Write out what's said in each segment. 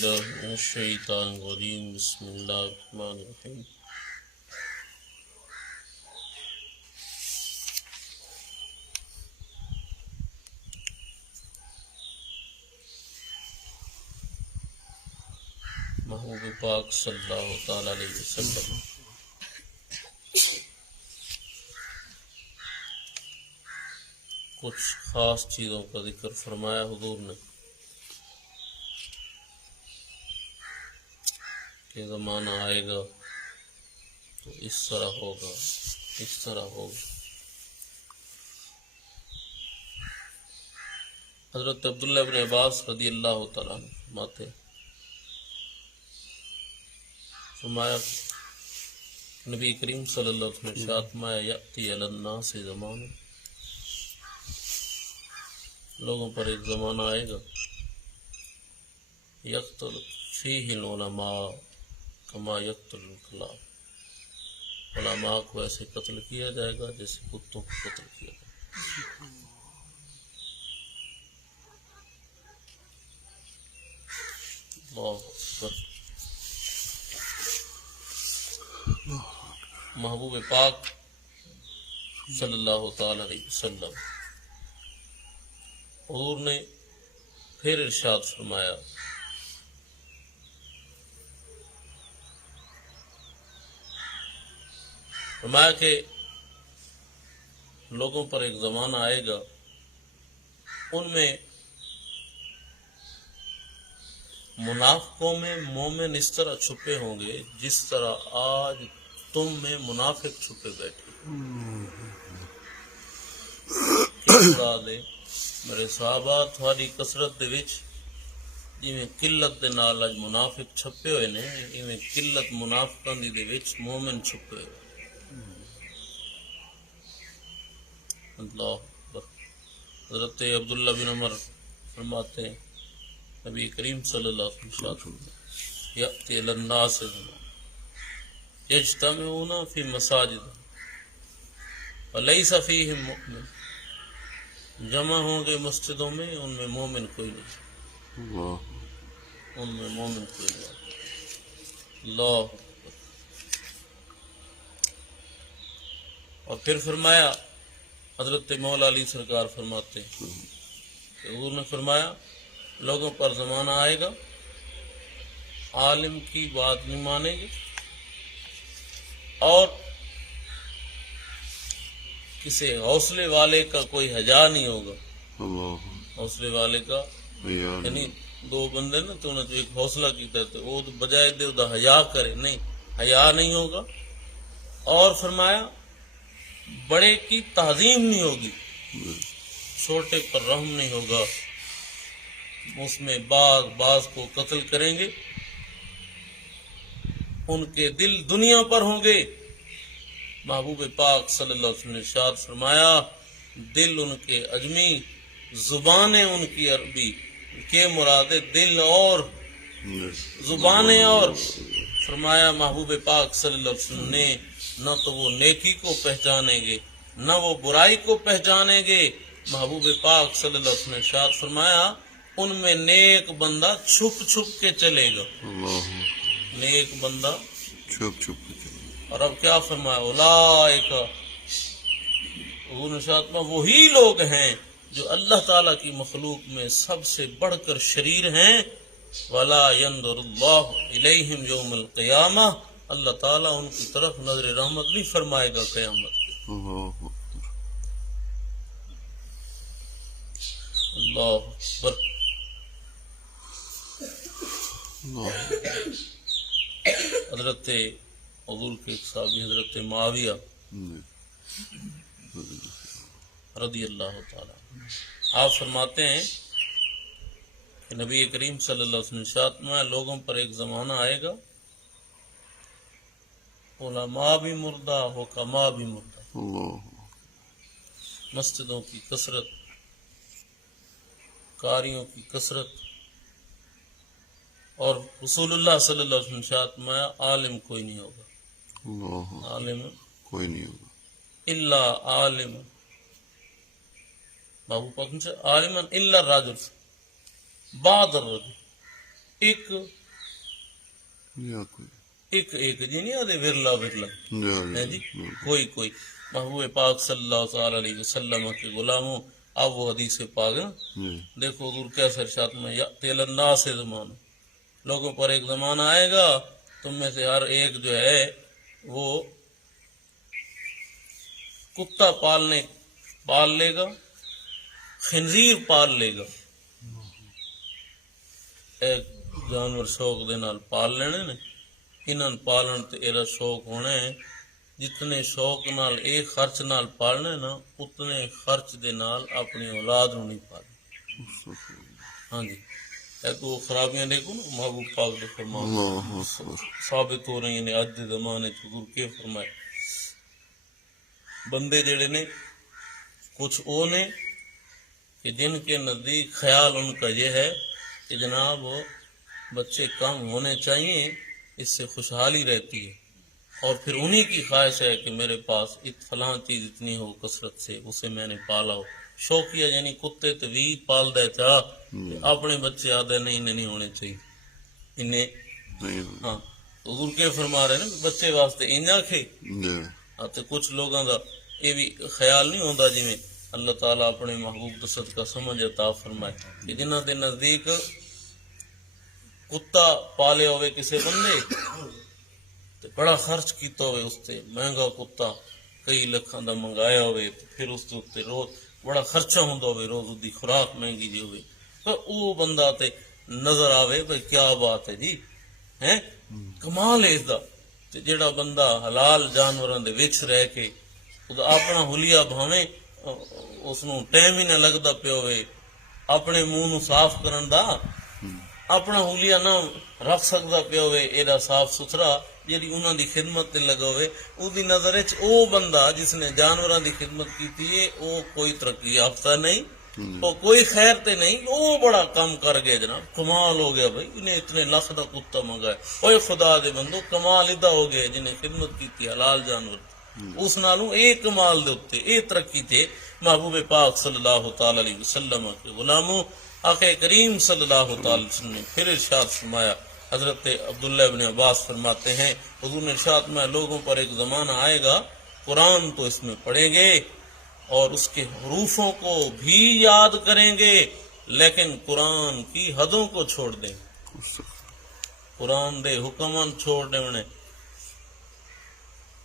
بالله من الشيطان الرجيم بسم الله الرحمن الرحيم محبوب پاک صلی اللہ تعالی علیہ وسلم کچھ خاص چیزوں کا ذکر فرمایا حضور نے کہ زمانہ آئے گا تو اس طرح ہوگا، اس طرح ہوگا۔ حضرت عبداللہ بن عباس رضی اللہ تعالیٰ عنہ فرماتے فرمایا نبی کریم صلی اللہ علیہ وسلم نے ارشاد فرمایا یأتی علی الناس زمان، لوگوں پر ایک زمانہ آئے گا یقتل فیہ العلماء کما یقتل الکلاب، علماء کو ایسے قتل کیا جائے گا جیسے کتوں کو قتل کیا جائے گا۔ اللہ اکبر۔ محبوب پاک صلی اللہ تعالی علیہ وسلم حضور نے پھر ارشاد فرمایا کہ لوگوں پر ایک زمانہ آئے گا، ان میں منافقوں میں مومن اس طرح چھپے ہوں گے جس طرح آج تم میں منافق چھپے بیٹھے۔ میرے صحابہ تھوڑی کثرت دے وچ جویں قلت دے نال اج منافق چھپے ہوئے نے، ایویں قلت منافقاں دی دے وچ مومن چھپے ہوئے۔ اللہ اکبر۔ حضرت عبداللہ بن عمر فرماتے ہیں نبی کریم صلی اللہ علیہ وسلم یأتی الی الناس یجتمعون فی مساجد ولیس فیہم مؤمن، جمع ہوں گے مسجدوں میں، ان میں مومن کوئی نہیں، ان میں مومن کوئی نہیں۔ اللہ اکبر۔ اور پھر فرمایا حضرت مولا علی سرکار فرماتے ہیں کہ حضور نے فرمایا لوگوں پر زمانہ آئے گا عالم کی بات نہیں مانیں گے اور کسی حوصلے والے کا کوئی حیا نہیں ہوگا۔ حوصلے والے کا یعنی دو بندے نا تو انہیں تو ایک حوصلہ کیتا ہے وہ تو بجائے دے دا حیا کرے، نہیں، حیا نہیں ہوگا۔ اور فرمایا بڑے کی تعظیم نہیں ہوگی، چھوٹے پر رحم نہیں ہوگا، اس میں بعض کو قتل کریں گے، ان کے دل دنیا پر ہوں گے۔ محبوب پاک صلی اللہ علیہ وسلم نے ارشاد فرمایا دل ان کے اجمی، زبانیں ان کی عربی، کہ مراد دل اور زبانیں اور۔ فرمایا محبوب پاک صلی اللہ علیہ وسلم نے نہ تو وہ نیکی کو پہچانیں گے نہ وہ برائی کو پہچانیں گے۔ محبوب پاک صلی اللہ علیہ وسلم نے ارشاد فرمایا ان میں نیک بندہ چھپ چھپ کے چلے گا، نیک بندہ چھپ چھپ کے چلے گا۔ اور اب کیا فرمایا اولئک، حضور نے ارشاد فرمایا وہی لوگ ہیں جو اللہ تعالیٰ کی مخلوق میں سب سے بڑھ کر شریر ہیں۔ ولا ينظر اللہ الیہم یوم القیامہ، اللہ تعالیٰ ان کی طرف نظر رحمت نہیں فرمائے گا قیامت کے۔ اللہ اکبر۔ حضرت حضور کے ایک صحابی حضرت معاویہ رضی اللہ تعالیٰ عنہ، آپ فرماتے ہیں کہ نبی کریم صلی اللہ علیہ وسلم ارشاد میں لوگوں پر ایک زمانہ آئے گا علماء بھی مردہ حکماء بھی مردہ، مسجدوں کی کثرت، قاریوں کی کثرت، اور رسول اللہ صلی اللہ علیہ وسلم ارشاد میں عالم کوئی نہیں ہوگا، عالم کوئی نہیں ہوگا الا عالم، بابو پاک سے عالمن الا الرجل بعد الرجل، ایک ایک ایک جی نہیں آدھے ورلا ورلا ہے جی کوئی کوئی محبوب پاک صلی اللہ تعالی علیہ وسلم کے غلاموں اب وہ حدیث پاک نا دیکھو حضور کیسے ارشاد میں یأتی الناس زمانہ لوگوں پر ایک زمانہ آئے گا تم میں سے ہر ایک جو ہے وہ کتا پال لے گا خنزیر پال لے گا ایک جانور شوق دے نال پال لینے نے انہاں پالن تے ایرا شوق ہونا ہے جتنے شوق نال ایک خرچ نال پالنے نا اتنے خرچ دے نال اپنی اولاد نو نہیں پالنے ہاں جی ایک وہ خرابیاں دیکھو نا محبوب پاک نے فرمایا ثابت ہو رہی ہیں اج دے زمانے چ حضور کے فرمائے بندے جڑے نے کچھ وہ نے کہ جن کے نزدیک خیال ان کا یہ ہے کہ جناب بچے کم ہونے چاہیے اس سے خوشحالی رہتی ہے اور پھر انہی کی خواہش ہے کہ میرے پاس فلاں چیز اتنی ہو کثرت سے اسے میں نے پالا ہو شوقیہ یعنی کتے طویل پال دے چاہ اپنے بچے آدھے نہیں ہونے چاہیے انہیں ہاں حضور کے فرما رہے نا بچے واسطے انجا کھے تو کچھ لوگوں کا یہ بھی خیال نہیں ہوتا جی میں اللہ تعالیٰ اپنے محبوب کا صدقہ سمجھ عطا فرمائے کہ جنہ کے نزدیک کتا پالے ہوئے کسی بندے تے بڑا خرچ کیتا ہوئے اس تے مہنگا کتا کئی لکھاں دا منگایا ہوئے پھر اس تے روز بڑا خرچہ ہوندا ہوئے روز دی خوراک مہنگی جی ہوئے پر او بندہ تے نظر آوے بھئی کیا بات ہے جی ہیں کمال ہے اس دا تے جڑا بندہ حلال جانوراں دے وچ رہ کے خدا اپنا حلیہ بھاویں اس نو ٹائم ہی نہ لگدا پیا ہوئے اپنے منہ نو صاف کرن دا اپنا حلیہ نہ رکھ سکدا پیا ہوئے ایڈا صاف ستھرا جیڑی انہاں دی خدمت تے لگا ہوئے او دی نظر وچ او بندہ جس نے جانوراں دی خدمت کیتی ہے او کوئی ترقی یافتہ نہیں او کوئی خیر تے نہیں او بڑا کام کر گئے جناب کمال ہو گیا بھائی انہیں اتنے لاکھ دا کتا منگایا اوے خدا دے بندو کمال ادا ہو گیا جنہیں خدمت کیتی حلال جانور اس نالوں ایک کمال دے اوتے اے ترقی تے محبوب پاک صلی اللہ تعالی علیہ وسلم کے غلاموں آقا کریم صلی اللہ تعالی وسلم نے پھر ارشاد فرمایا حضرت عبداللہ ابن عباس فرماتے ہیں حضور نے ارشاد میں لوگوں پر ایک زمانہ آئے گا قرآن تو اس میں پڑھیں گے اور اس کے حروفوں کو بھی یاد کریں گے لیکن قرآن کی حدوں کو چھوڑ دیں قرآن دے حکمن چھوڑ دیں انہیں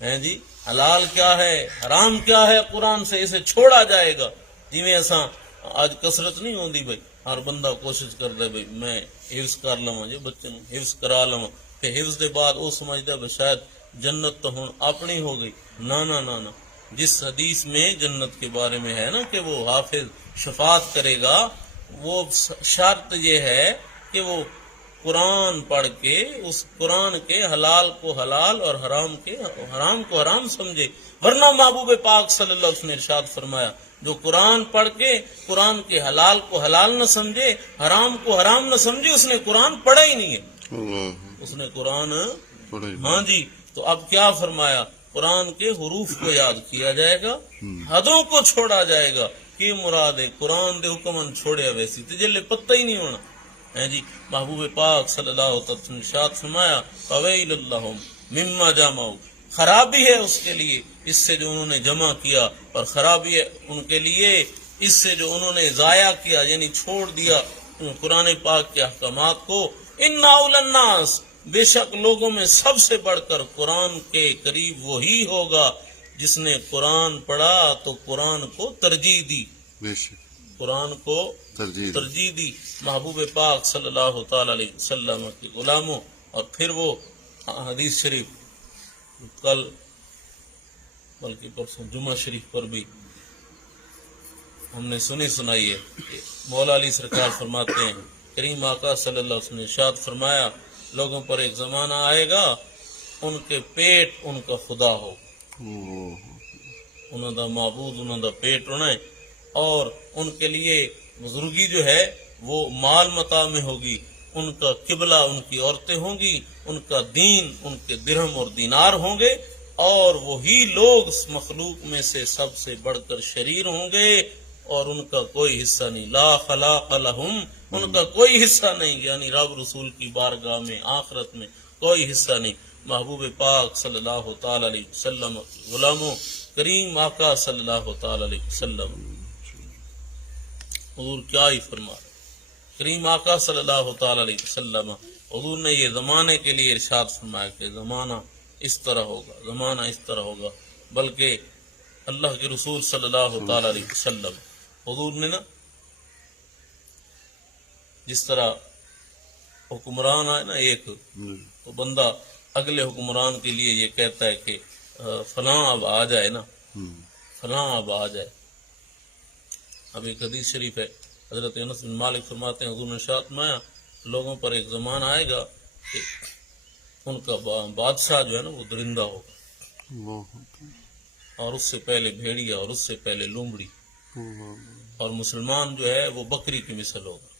ہیں جی حلال کیا ہے حرام کیا ہے قرآن سے اسے چھوڑا جائے گا جی میں ایسا آج کسرت نہیں ہوندی بھائی ہر بندہ کوشش کر دے بھائی میں حفظ کر لواں جی بچے نوں حفظ کرا لواں کہ حفظ دے بعد وہ سمجھدا ہے شاید جنت تو ہن اپنی ہو گئی نا نا نا نا جس حدیث میں جنت کے بارے میں ہے نا کہ وہ حافظ شفاعت کرے گا وہ شرط یہ ہے کہ وہ قرآن پڑھ کے اس قرآن کے حلال کو حلال اور حرام کو حرام سمجھے ورنہ محبوب پاک صلی اللہ علیہ وسلم نے ارشاد فرمایا جو قرآن پڑھ کے قرآن کے حلال کو حلال نہ سمجھے حرام کو حرام نہ سمجھے اس نے قرآن پڑھا ہی نہیں ہے اس نے قرآن ہاں جی تو اب کیا فرمایا قرآن کے حروف کو یاد کیا جائے گا حدوں کو چھوڑا جائے گا کہ مراد ہے قرآن دے حکمن چھوڑیا ویسی تجلے پتہ ہی نہیں ہونا ہے جی محبوب پاک صلی اللہ علیہ وسلم نے ارشاد فرمایا فویل اللہم مما جمعوا خرابی ہے اس کے لیے اس سے جو انہوں نے جمع کیا اور خرابی ہے ان کے لیے اس سے جو انہوں نے ضائع کیا یعنی چھوڑ دیا قرآن پاک کے احکامات کو ان اول الناس بے شک لوگوں میں سب سے بڑھ کر قرآن کے قریب وہی ہوگا جس نے قرآن پڑھا تو قرآن کو ترجیح دی بے شک قرآن کو ترجیح دی محبوب پاک صلی اللہ تعالی علیہ وسلم کے غلاموں اور پھر وہ حدیث شریف کل بلکہ پرسوں جمعہ شریف پر بھی ہم نے سنائی ہے مولا علی سرکار فرماتے ہیں کریم آقا صلی اللہ علیہ وسلم نے ارشاد فرمایا لوگوں پر ایک زمانہ آئے گا ان کے پیٹ ان کا خدا ہو انہوں دا معبود انہوں دا پیٹ ہونا ہے اور ان کے لیے بزرگی جو ہے وہ مال متاع میں ہوگی ان کا قبلہ ان کی عورتیں ہوں گی ان کا دین ان کے درہم اور دینار ہوں گے اور وہی لوگ مخلوق میں سے سب سے بڑھ کر شریر ہوں گے اور ان کا کوئی حصہ نہیں لا خلاق لہم ان کا کوئی حصہ نہیں، یعنی رب رسول کی بارگاہ میں آخرت میں کوئی حصہ نہیں۔ محبوب پاک صلی اللہ تعالی علیہ وسلم غلاموں، کریم آقا صلی اللہ تعالی علیہ وسلم حضور کیا ہی فرما رہے، کریم آقا صلی اللہ تعالی علیہ وسلم حضور نے یہ زمانے کے لیے ارشاد فرمایا کہ زمانہ اس طرح ہوگا، زمانہ اس طرح ہوگا، بلکہ اللہ کے رسول صلی اللہ تعالی علیہ وسلم حضور نے نا جس طرح حکمران آئے نا ایک، تو بندہ اگلے حکمران کے لیے یہ کہتا ہے کہ فلاں اب آ جائے نا، فلاں اب آ جائے۔ اب ایک حدیث شریف ہے، حضرت انس بن مالک فرماتے ہیں حضور نے ارشاد فرمایا لوگوں پر ایک زمانہ آئے گا کہ ان کا بادشاہ جو ہے نا وہ درندہ ہوگا، اور اس سے پہلے بھیڑیا، اور اس سے پہلے لومڑی، اور مسلمان جو ہے وہ بکری کی مثل ہوگا۔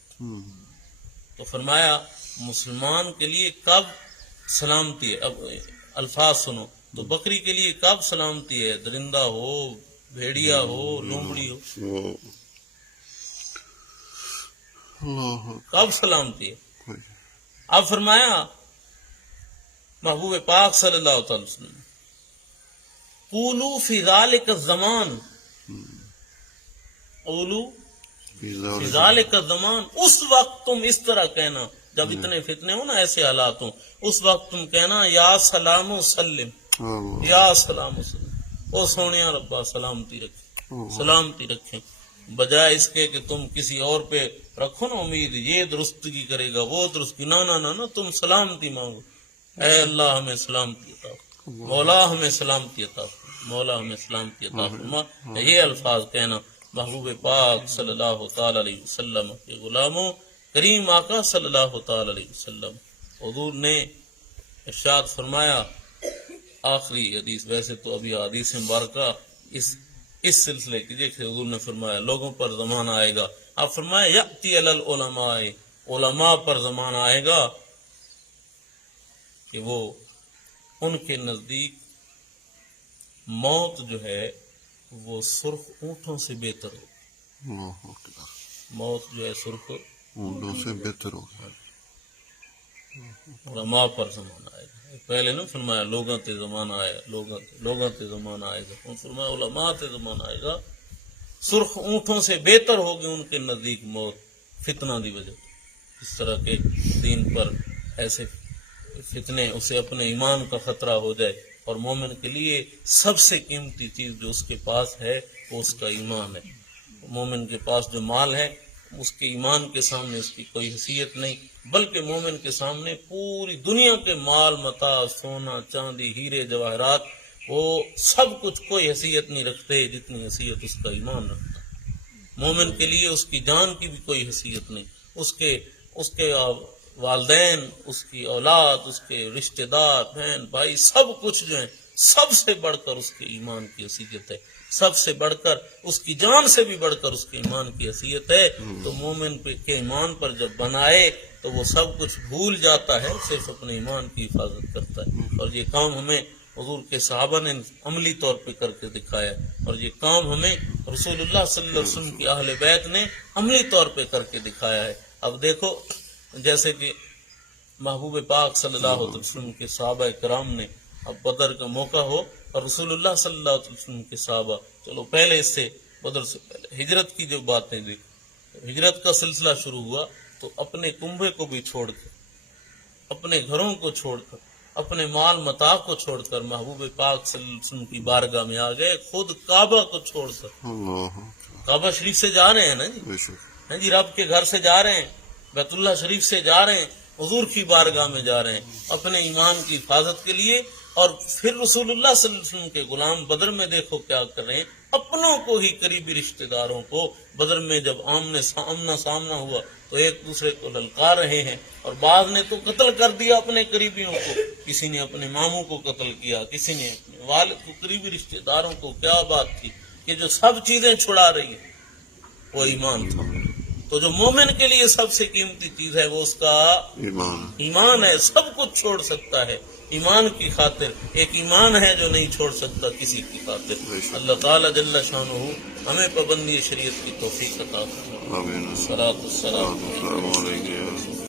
تو فرمایا مسلمان کے لیے کب سلامتی ہے، اب الفاظ سنو، تو بکری کے لیے کب سلامتی ہے، درندہ ہو، بھیڑیا ہو، لومڑی ہو، کب سلامتی ہے؟ اب فرمایا محبوب پاک صلی اللہ تعالی وسلم قولوا فی ذالک الزمان، قولوا فی ذالک الزمان، اس وقت تم اس طرح کہنا جب اتنے فتنے ہو نا، ایسے حالات ہوں، اس وقت تم کہنا یا سلام و سلم، یا سلام و سلم، او سونیا ربا سلامتی رکھے، سلامتی رکھیں، بجائے اس کے کہ تم کسی اور پہ رکھو نا امید، یہ درستگی کرے گا، وہ درستگی، نہ تم سلامتی مانگو، اے اللہ ہمیں سلامتی عطا فرما، مولا ہمیں سلامتی عطا فرما، مولا ہمیں سلامتی عطا فرما، یہ الفاظ کہنا محبوب پاک صلی اللہ تعالی علیہ وسلم کے غلاموں، کریم آقا صلی اللہ تعالی علیہ وسلم حضور نے ارشاد فرمایا آخری حدیث، ویسے تو ابھی حدیث مبارکہ اس سلسلے کی دیکھیں، حضور نے فرمایا لوگوں پر زمانہ آئے گا، آپ فرمایا یأتی علی العلماء، علماء پر زمانہ آئے گا کہ وہ ان کے نزدیک موت جو ہے وہ سرخ اونٹوں سے بہتر ہو، موت جو ہے سرخ اونٹوں سے بہتر ہو، علماء پر زمانہ آئے گا، پہلے نا فرمایا لوگوں تے زمانہ آئے، لوگوں تے زمانہ آئے گا، فرمایا علماء تے زمانہ آئے گا، سرخ اونٹوں سے بہتر ہوگی ان کے نزدیک موت، فتنہ دی وجہ، اس طرح کے دین پر ایسے فتنے، اسے اپنے ایمان کا خطرہ ہو جائے، اور مومن کے لیے سب سے قیمتی چیز جو اس کے پاس ہے وہ اس کا ایمان ہے، مومن کے پاس جو مال ہے اس کے ایمان کے سامنے اس کی کوئی حیثیت نہیں، بلکہ مومن کے سامنے پوری دنیا کے مال متاع، سونا چاندی، ہیرے جواہرات، وہ سب کچھ کوئی حیثیت نہیں رکھتے جتنی حیثیت اس کا ایمان رکھتا ہے۔ مومن کے لیے اس کی جان کی بھی کوئی حیثیت نہیں، اس کے والدین، اس کی اولاد، اس کے رشتہ دار، بہن بھائی، سب کچھ جو ہیں، سب سے بڑھ کر اس کے ایمان کی حیثیت ہے، سب سے بڑھ کر اس کی جان سے بھی بڑھ کر اس کے ایمان کی حیثیت ہے۔ تو مومن کے ایمان پر جب بنائے تو وہ سب کچھ بھول جاتا ہے، صرف اپنے ایمان کی حفاظت کرتا ہے، اور یہ کام ہمیں حضور کے صحابہ نے عملی طور پہ کر کے دکھایا ہے، اور یہ کام ہمیں رسول اللہ صلی اللہ علیہ وسلم کی اہل بیت نے عملی طور پہ کر کے دکھایا ہے۔ اب دیکھو جیسے کہ محبوب پاک صلی اللہ علیہ وسلم کے صحابہ کرام نے، اب بدر کا موقع ہو اور رسول اللہ صلی اللہ علیہ وسلم کے صحابہ، چلو پہلے اس سے بدر سے پہلے ہجرت کی جو باتیں دیکھ، ہجرت کا سلسلہ شروع ہوا تو اپنے کنبے کو بھی چھوڑ کر، اپنے گھروں کو چھوڑ کر، اپنے مال متاع کو چھوڑ کر محبوب پاک صلی اللہ علیہ وسلم کی بارگاہ میں آ گئے، خود کعبہ کو چھوڑ کر، کعبہ شریف سے جا رہے ہیں نا جی، رب کے گھر سے جا رہے ہیں، بیت اللہ شریف سے جا رہے ہیں، حضور کی بارگاہ میں جا رہے ہیں اپنے ایمان کی حفاظت کے لیے، اور پھر رسول اللہ صلی اللہ علیہ وسلم کے غلام بدر میں دیکھو کیا کر رہے ہیں، اپنوں کو ہی، قریبی رشتہ داروں کو بدر میں جب آمنا سامنا ہوا تو ایک دوسرے کو للکار رہے ہیں، اور بعض نے تو قتل کر دیا اپنے قریبیوں کو، کسی نے اپنے ماموں کو قتل کیا، کسی نے اپنے والد کو، قریبی رشتہ داروں کو۔ کیا بات تھی کہ جو سب چیزیں چھڑا رہی ہے وہ ایمان تھا، تو جو مومن کے لیے سب سے قیمتی چیز ہے وہ اس کا ایمان ایمان ہے. سب کچھ چھوڑ سکتا ہے ایمان کی خاطر. ایک ایمان ہے جو نہیں چھوڑ سکتا کسی کی خاطر. بے شک. اللہ تعالی جل شانہ ہمیں پابندی شریعت کی توفیق عطا فرمائے. آمین. الصلاۃ والسلام السلام علیکم.